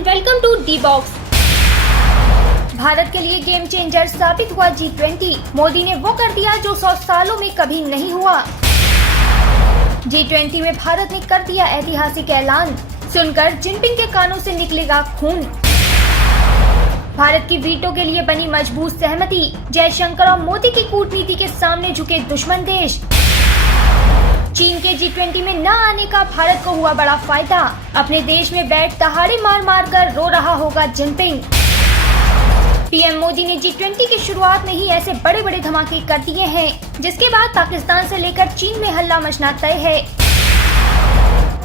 And welcome to the box. Bharat के लिए game changer साबित हुआ G20। मोदी ने वो कर दिया जो 100 सालों में कभी नहीं हुआ। G20 में भारत ने कर दिया ऐतिहासिक ऐलान, सुनकर जिनपिंग के कानों से निकलेगा खून। भारत की वीटो के लिए बनी मजबूत सहमति, जयशंकर और मोदी की कूटनीति के सामने झुके दुश्मन देश। चीन के G20 में न आने का भारत को हुआ बड़ा फायदा, अपने देश में बैठ दहाड़े मार मार कर रो रहा होगा जिनपिंग। पीएम मोदी ने G20 की शुरुआत में ही ऐसे बड़े बड़े धमाके कर दिए हैं, जिसके बाद पाकिस्तान से लेकर चीन में हल्ला मचना तय है।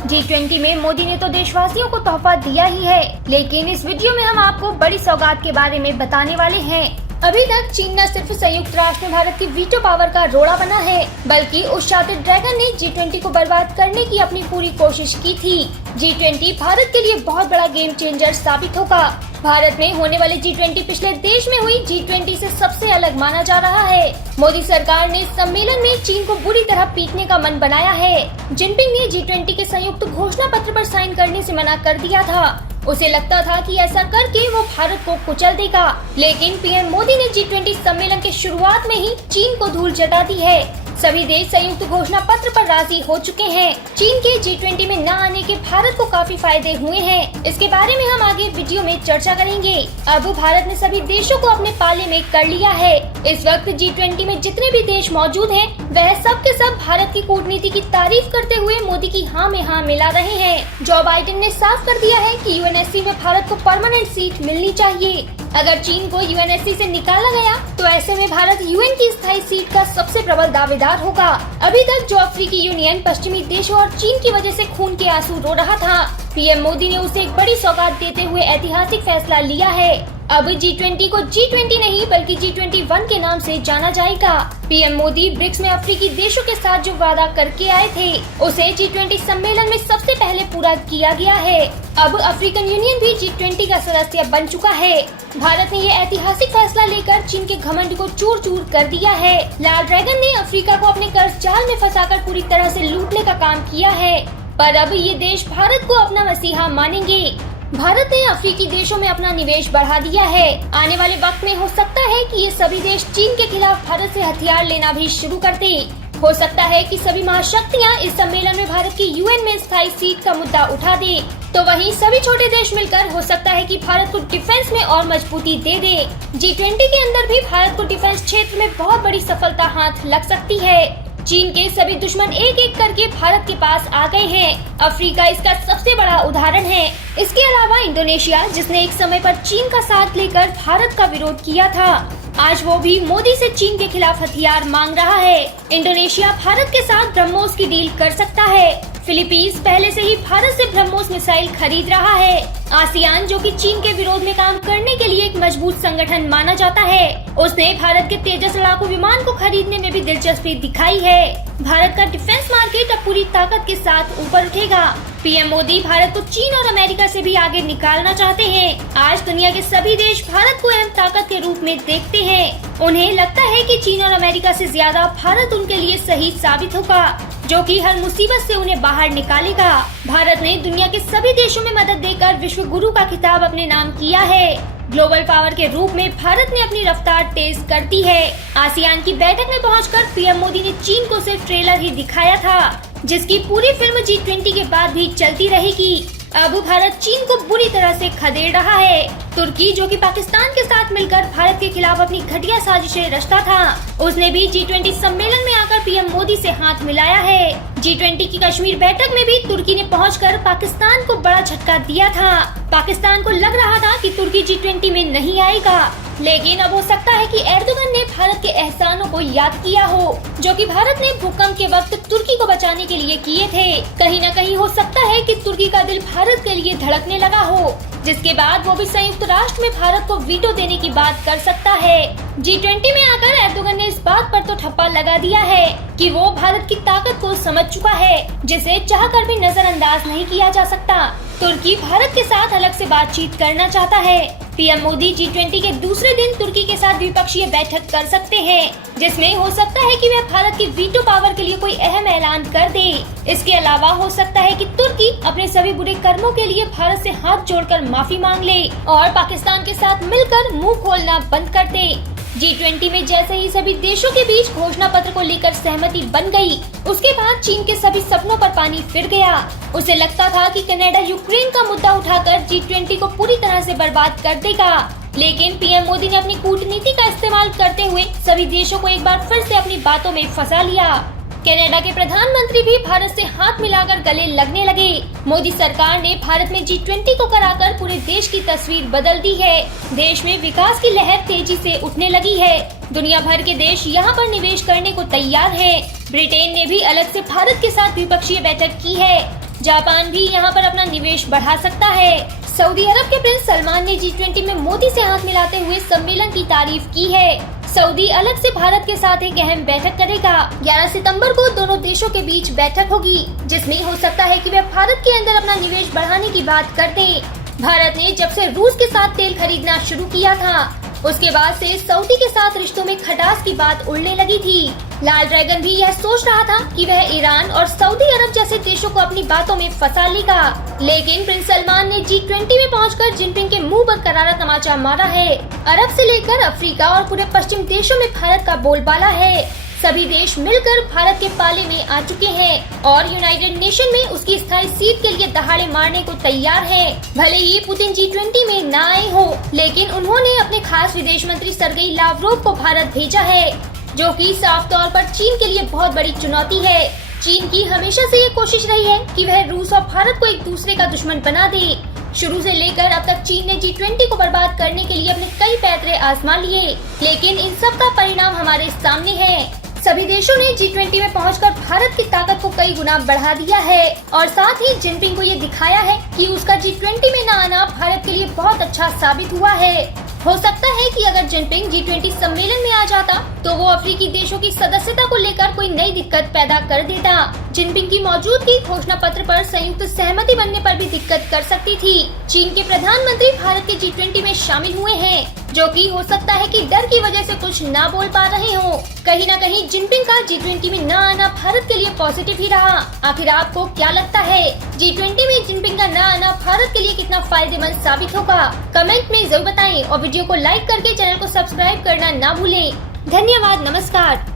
G20 में मोदी ने तो देशवासियों को तोहफा दिया ही है, लेकिन इस वीडियो में हम आपको बड़ी सौगात के बारे में बताने वाले हैं। अभी तक चीन न सिर्फ संयुक्त राष्ट्र में भारत की वीटो पावर का रोड़ा बना है, बल्कि उस शातिर ड्रैगन ने G20 को बर्बाद करने की अपनी पूरी कोशिश की थी। G20 भारत के लिए बहुत बड़ा गेम चेंजर साबित होगा। भारत में होने वाले G20 पिछले देश में हुई G20 से सबसे अलग माना जा रहा है। मोदी सरकार ने सम्मेलन में चीन को बुरी तरह पीटने का मन बनाया है। जिनपिंग ने G20 के संयुक्त घोषणा पत्र पर साइन करने से मना कर दिया था। उसे लगता था कि ऐसा करके वो भारत को कुचल देगा, लेकिन पीएम मोदी ने G20 सम्मेलन के शुरुआत में ही चीन को धूल चटा दी है। सभी देश संयुक्त घोषणा पत्र पर राजी हो चुके हैं। चीन के G20 में न आने के भारत को काफी फायदे हुए हैं। इसके बारे में हम आगे वीडियो में चर्चा करेंगे। अब भारत ने सभी देशों को अपने पाले में कर लिया है। इस वक्त G20 में जितने भी देश मौजूद हैं, वह सब के सब भारत की कूटनीति की तारीफ करते हुए मोदी की हाँ में हाँ मिला रहे हैं। जो बाइडेन ने साफ कर दिया है कि UNSC में भारत को परमानेंट सीट मिलनी चाहिए। अगर चीन को UNSC से निकाला गया तो ऐसे में भारत UN की स्थायी सीट का सबसे प्रबल दावेदार होगा। अभी तक जो अफ्रीकी यूनियन पश्चिमी देशों और चीन की वजह से खून के आंसू रो रहा था, पीएम मोदी ने उसे एक बड़ी सौगात देते हुए ऐतिहासिक फैसला लिया है। अब G20 को G20 नहीं बल्कि G21 के नाम से जाना जाएगा। पीएम मोदी ब्रिक्स में अफ्रीकी देशों के साथ जो वादा करके आए थे, उसे G20 सम्मेलन में सबसे पहले पूरा किया गया है। अब अफ्रीकन यूनियन भी G20 का सदस्य बन चुका है। भारत ने ये ऐतिहासिक फैसला लेकर चीन के घमंड को चूर चूर कर दिया है। लाल ड्रैगन ने अफ्रीका को अपने कर्ज जाल में फंसाकर पूरी तरह से लूटने का काम किया है, पर अब ये देश भारत को अपना मसीहा मानेंगे। भारत ने अफ्रीकी देशों में अपना निवेश बढ़ा दिया है। आने वाले वक्त में हो सकता है कि ये सभी देश चीन के खिलाफ भारत से हथियार लेना भी शुरू कर दें। हो सकता है कि सभी महाशक्तियां इस सम्मेलन में भारत की UN में स्थायी सीट का मुद्दा उठा दे, तो वहीं सभी छोटे देश मिलकर हो सकता है कि भारत को डिफेंस में और मजबूती दे दे। G20 के अंदर भी भारत को डिफेंस क्षेत्र में बहुत बड़ी सफलता हाथ लग सकती है। चीन के सभी दुश्मन एक एक करके भारत के पास आ गए हैं। अफ्रीका इसका सबसे बड़ा उदाहरण है। इसके अलावा इंडोनेशिया, जिसने एक समय पर चीन का साथ लेकर भारत का विरोध किया था, आज वो भी मोदी से चीन के खिलाफ हथियार मांग रहा है। इंडोनेशिया भारत के साथ ब्रह्मोस की डील कर सकता है। फिलीपींस पहले से ही भारत से ब्रह्मोस मिसाइल खरीद रहा है। आसियान, जो कि चीन के विरोध में काम करने के लिए एक मजबूत संगठन माना जाता है, उसने भारत के तेजस लड़ाकू विमान को खरीदने में भी दिलचस्पी दिखाई है। भारत का डिफेंस मार्केट अब पूरी ताकत के साथ ऊपर उठेगा। पीएम मोदी भारत को चीन और अमेरिका से भी आगे निकालना चाहते हैं। आज दुनिया के सभी देश भारत को अहम ताकत के रूप में देखते हैं। उन्हें लगता है कि चीन और अमेरिका से ज्यादा भारत उनके लिए सही साबित होगा, जो कि हर मुसीबत से उन्हें बाहर निकालेगा। भारत ने दुनिया के सभी देशों में मदद देकर विश्व गुरु का खिताब अपने नाम किया है। ग्लोबल पावर के रूप में भारत ने अपनी रफ्तार तेज कर दी है। आसियान की बैठक में पहुंचकर पीएम मोदी ने चीन को सिर्फ ट्रेलर ही दिखाया था, जिसकी पूरी फिल्म G20 के बाद भी चलती रहेगी। अब भारत चीन को बुरी तरह से खदेड़ रहा है। तुर्की, जो कि पाकिस्तान के साथ मिलकर भारत के खिलाफ अपनी घटिया साजिशें रचता था, उसने भी G20 सम्मेलन में आकर पीएम मोदी से हाथ मिलाया है। G20 की कश्मीर बैठक में भी तुर्की ने पहुंचकर पाकिस्तान को बड़ा झटका दिया था। पाकिस्तान को लग रहा था कि तुर्की G20 में नहीं आएगा, लेकिन अब हो सकता है कि एर्दोगन ने भारत के एहसानों को याद किया हो, जो कि भारत ने भूकंप के वक्त तुर्की को बचाने के लिए किए थे। कहीं न कहीं हो सकता है कि तुर्की का दिल भारत के लिए धड़कने लगा हो, जिसके बाद वो भी संयुक्त राष्ट्र में भारत को वीटो देने की बात कर सकता है। G20 में आकर एर्दोगन ने इस बात पर तो ठप्पा लगा दिया है कि वो भारत की ताकत को समझ चुका है, जिसे चाहकर भी नजरअंदाज नहीं किया जा सकता। तुर्की भारत के साथ अलग से बातचीत करना चाहता है। पीएम मोदी G20 के दूसरे दिन तुर्की के साथ द्विपक्षीय बैठक कर सकते हैं, जिसमें हो सकता है कि वे भारत की वीटो पावर के लिए कोई अहम ऐलान कर दे। इसके अलावा हो सकता है कि तुर्की अपने सभी बुरे कर्मों के लिए भारत से हाथ जोड़कर माफी मांग ले और पाकिस्तान के साथ मिलकर मुंह खोलना बंद कर दे। G20 में जैसे ही सभी देशों के बीच घोषणा पत्र को लेकर सहमति बन गई, उसके बाद चीन के सभी सपनों पर पानी फिर गया। उसे लगता था कि कनाडा यूक्रेन का मुद्दा उठाकर G20 को पूरी तरह से बर्बाद कर देगा, लेकिन पीएम मोदी ने अपनी कूटनीति का इस्तेमाल करते हुए सभी देशों को एक बार फिर से अपनी बातों में फंसा लिया। कनाडा के प्रधानमंत्री भी भारत से हाथ मिलाकर गले लगने लगे। मोदी सरकार ने भारत में G20 को कराकर पूरे देश की तस्वीर बदल दी है। देश में विकास की लहर तेजी से उठने लगी है। दुनिया भर के देश यहाँ पर निवेश करने को तैयार है। ब्रिटेन ने भी अलग से भारत के साथ द्विपक्षीय बैठक की है। जापान भी यहाँ पर अपना निवेश बढ़ा सकता है। सऊदी अरब के प्रिंस सलमान ने G20 में मोदी से हाथ मिलाते हुए सम्मेलन की तारीफ की है। सऊदी अलग से भारत के साथ एक अहम बैठक करेगा। 11 सितंबर को दोनों देशों के बीच बैठक होगी, जिसमें हो सकता है कि वे भारत के अंदर अपना निवेश बढ़ाने की बात कर दें। भारत ने जब से रूस के साथ तेल खरीदना शुरू किया था, उसके बाद से सऊदी के साथ रिश्तों में खटास की बात उड़ने लगी थी। लाल ड्रैगन भी यह सोच रहा था कि वह ईरान और सऊदी अरब जैसे देशों को अपनी बातों में फंसा लेगा, लेकिन प्रिंस सलमान ने G20 में पहुंचकर जिनपिंग के मुंह पर करारा तमाचा मारा है। अरब से लेकर अफ्रीका और पूरे पश्चिम देशों में भारत का बोलबाला है। सभी देश मिलकर भारत के पाले में आ चुके हैं और यूनाइटेड नेशन में उसकी स्थायी सीट के लिए दहाड़े मारने को तैयार है। भले ही पुतिन G20 में न आए हो, लेकिन उन्होंने अपने खास विदेश मंत्री सर्गेई लावरोव को भारत भेजा है, जो कि साफ तौर पर चीन के लिए बहुत बड़ी चुनौती है। चीन की हमेशा से ये कोशिश रही है कि वह रूस और भारत को एक दूसरे का दुश्मन बना दे। शुरू से लेकर अब तक चीन ने G20 को बर्बाद करने के लिए अपने कई पैतरे आजमा लिए, लेकिन इन सब का परिणाम हमारे सामने है। सभी देशों ने G20 में पहुंचकर भारत की ताकत को कई गुना बढ़ा दिया है और साथ ही जिनपिंग को ये दिखाया है कि उसका G20 में न आना भारत के लिए बहुत अच्छा साबित हुआ है। हो सकता है कि अगर जिनपिंग G20 सम्मेलन में आ जाता तो वो अफ्रीकी देशों की सदस्यता को लेकर कोई नई दिक्कत पैदा कर देता। जिनपिंग की मौजूदगी घोषणा पत्र पर संयुक्त सहमति बनने पर भी दिक्कत कर सकती थी। चीन के प्रधानमंत्री भारत के G20 में शामिल हुए हैं, जो कि हो सकता है कि डर की वजह से कुछ ना बोल पा रहे हो। कहीं न कहीं जिनपिंग का G20 में न आना भारत के लिए पॉजिटिव ही रहा। आखिर आपको क्या लगता है, G20 में जिनपिंग का न आना भारत के लिए कितना फायदेमंद साबित होगा? कमेंट में जरूर बताएं और वीडियो को लाइक करके चैनल को सब्सक्राइब करना ना भूलें। धन्यवाद, नमस्कार।